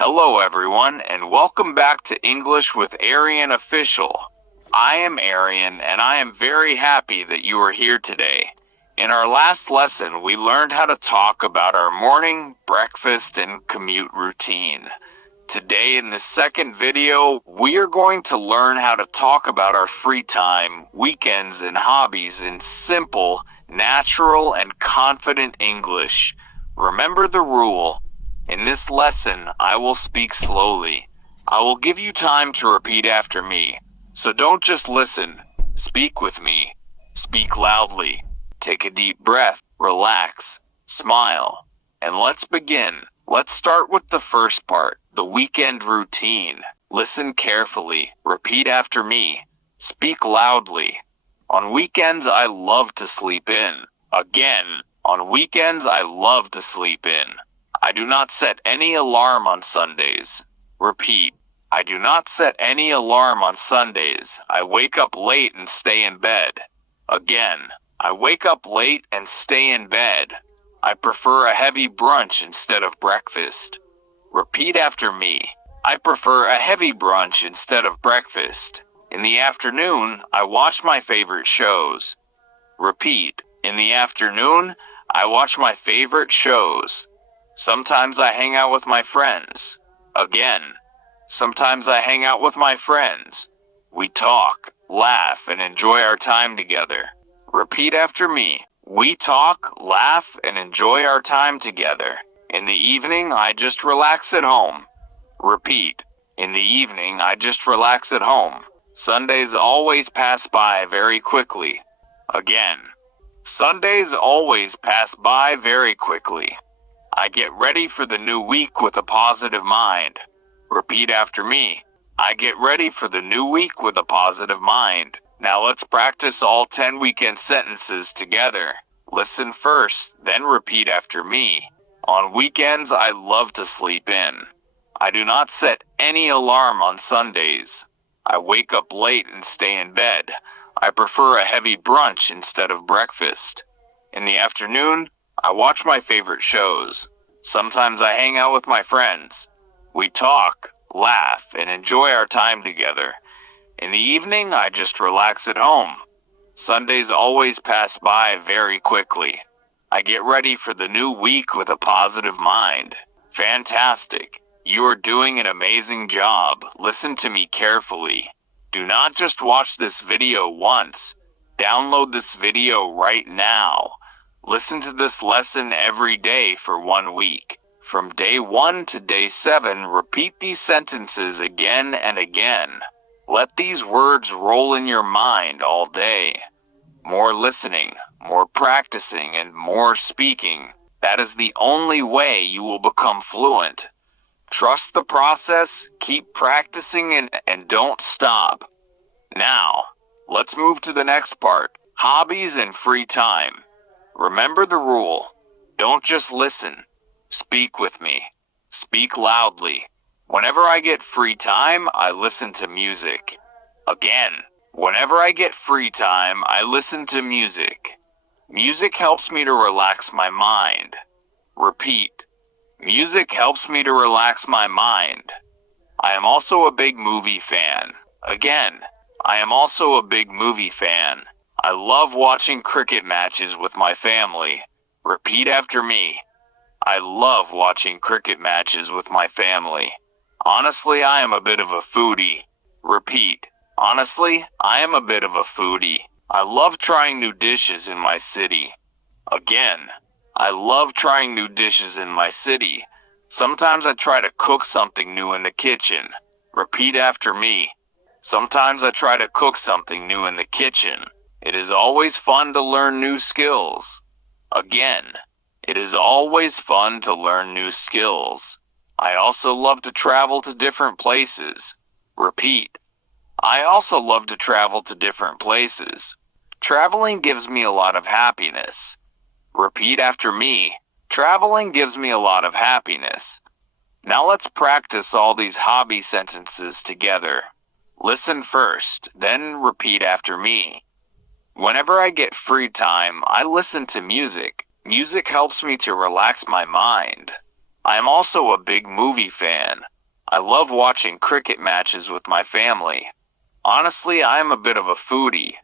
Hello everyone, and welcome back to English with Aryan Official. I am Aryan, and I am very happy that you are here today. In our last lesson, we learned how to talk about our morning, breakfast, and commute routine. Today, in this second video, we are going to learn how to talk about our free time, weekends, and hobbies in simple, natural, and confident English. Remember the rule. In this lesson, I will speak slowly. I will give you time to repeat after me. So don't just listen. Speak with me. Speak loudly. Take a deep breath. Relax. Smile. And let's begin. Let's start with the first part, the weekend routine. Listen carefully. Repeat after me. Speak loudly. On weekends, I love to sleep in. Again, on weekends, I love to sleep in. I do not set any alarm on Sundays. Repeat. I do not set any alarm on Sundays. I wake up late and stay in bed. Again. I wake up late and stay in bed. I prefer a heavy brunch instead of breakfast. Repeat after me. I prefer a heavy brunch instead of breakfast. In the afternoon, I watch my favorite shows. Repeat. In the afternoon, I watch my favorite shows. Sometimes I hang out with my friends. Again. Sometimes I hang out with my friends. We talk, laugh, and enjoy our time together. Repeat after me. We talk, laugh, and enjoy our time together. In the evening, I just relax at home. Repeat. In the evening, I just relax at home. Sundays always pass by very quickly. Again. Sundays always pass by very quickly. I get ready for the new week with a positive mind. Repeat after me. I get ready for the new week with a positive mind. Now let's practice all 10 weekend sentences together. Listen first, then repeat after me. On weekends, I love to sleep in. I do not set any alarm on Sundays. I wake up late and stay in bed. I prefer a heavy brunch instead of breakfast. In the afternoon, I watch my favorite shows. Sometimes I hang out with my friends. We talk, laugh, and enjoy our time together. In the evening, I just relax at home. Sundays always pass by very quickly. I get ready for the new week with a positive mind. Fantastic. You are doing an amazing job. Listen to me carefully. Do not just watch this video once. Download this video right now. Listen to this lesson every day for 1 week. From day 1 to day 7, repeat these sentences again and again. Let these words roll in your mind all day. More listening, more practicing, and more speaking. That is the only way you will become fluent. Trust the process, keep practicing, and don't stop. Now, let's move to the next part, hobbies and free time. Remember the rule. Don't just listen. Speak with me. Speak loudly. Whenever I get free time, I listen to music. Again, whenever I get free time, I listen to music. Music helps me to relax my mind. Repeat. Music helps me to relax my mind. I am also a big movie fan. Again, I am also a big movie fan. I love watching cricket matches with my family. Repeat after me. I love watching cricket matches with my family. Honestly, I am a bit of a foodie. Repeat. Honestly, I am a bit of a foodie. I love trying new dishes in my city. Again, I love trying new dishes in my city. Sometimes I try to cook something new in the kitchen. Repeat after me. Sometimes I try to cook something new in the kitchen. It is always fun to learn new skills. Again, it is always fun to learn new skills. I also love to travel to different places. Repeat. I also love to travel to different places. Traveling gives me a lot of happiness. Repeat after me. Traveling gives me a lot of happiness. Now let's practice all these hobby sentences together. Listen first, then repeat after me. Whenever I get free time, I listen to music. Music helps me to relax my mind. I'm also a big movie fan. I love watching cricket matches with my family. Honestly, I am a bit of a foodie.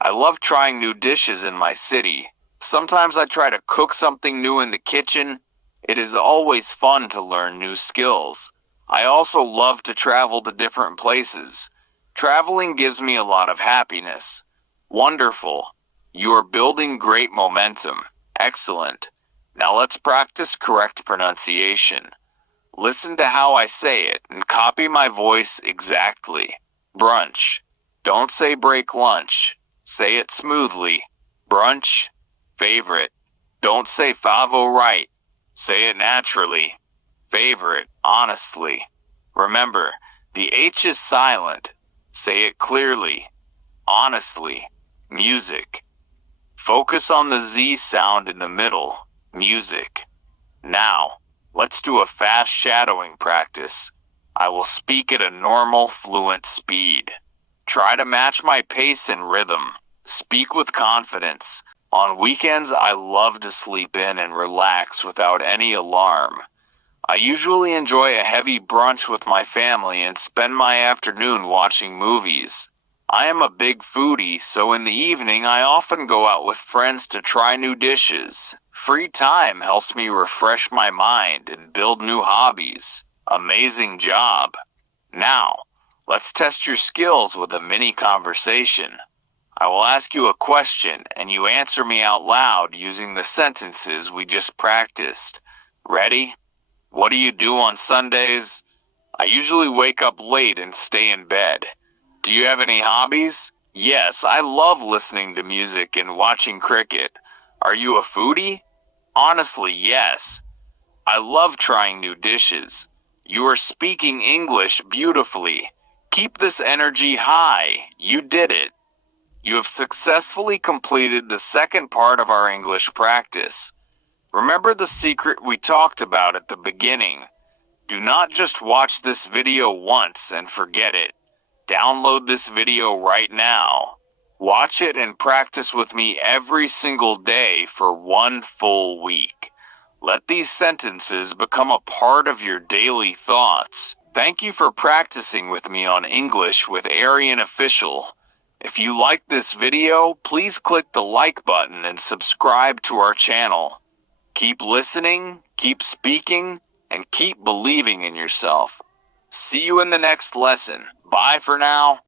I love trying new dishes in my city. Sometimes I try to cook something new in the kitchen. It is always fun to learn new skills. I also love to travel to different places. Traveling gives me a lot of happiness. Wonderful. You are building great momentum. Excellent. Now let's practice correct pronunciation. Listen to how I say it and copy my voice exactly. Brunch. Don't say break lunch. Say it smoothly. Brunch. Favorite. Don't say favorite. Say it naturally. Favorite, honestly. Remember, the H is silent. Say it clearly. Honestly. Music. Focus on the Z sound in the middle. Music. Now, let's do a fast shadowing practice. I will speak at a normal, fluent speed. Try to match my pace and rhythm. Speak with confidence. On weekends, I love to sleep in and relax without any alarm. I usually enjoy a heavy brunch with my family and spend my afternoon watching movies. I am a big foodie, so in the evening I often go out with friends to try new dishes. Free time helps me refresh my mind and build new hobbies. Amazing job. Now, let's test your skills with a mini conversation. I will ask you a question and you answer me out loud using the sentences we just practiced. Ready? What do you do on Sundays? I usually wake up late and stay in bed. Do you have any hobbies? Yes, I love listening to music and watching cricket. Are you a foodie? Honestly, yes. I love trying new dishes. You are speaking English beautifully. Keep this energy high. You did it. You have successfully completed the second part of our English practice. Remember the secret we talked about at the beginning. Do not just watch this video once and forget it. Download this video right now. Watch it and practice with me every single day for 1 full week. Let these sentences become a part of your daily thoughts. Thank you for practicing with me on English with Aryan Official. If you liked this video, please click the like button and subscribe to our channel. Keep listening, keep speaking, and keep believing in yourself. See you in the next lesson. Bye for now.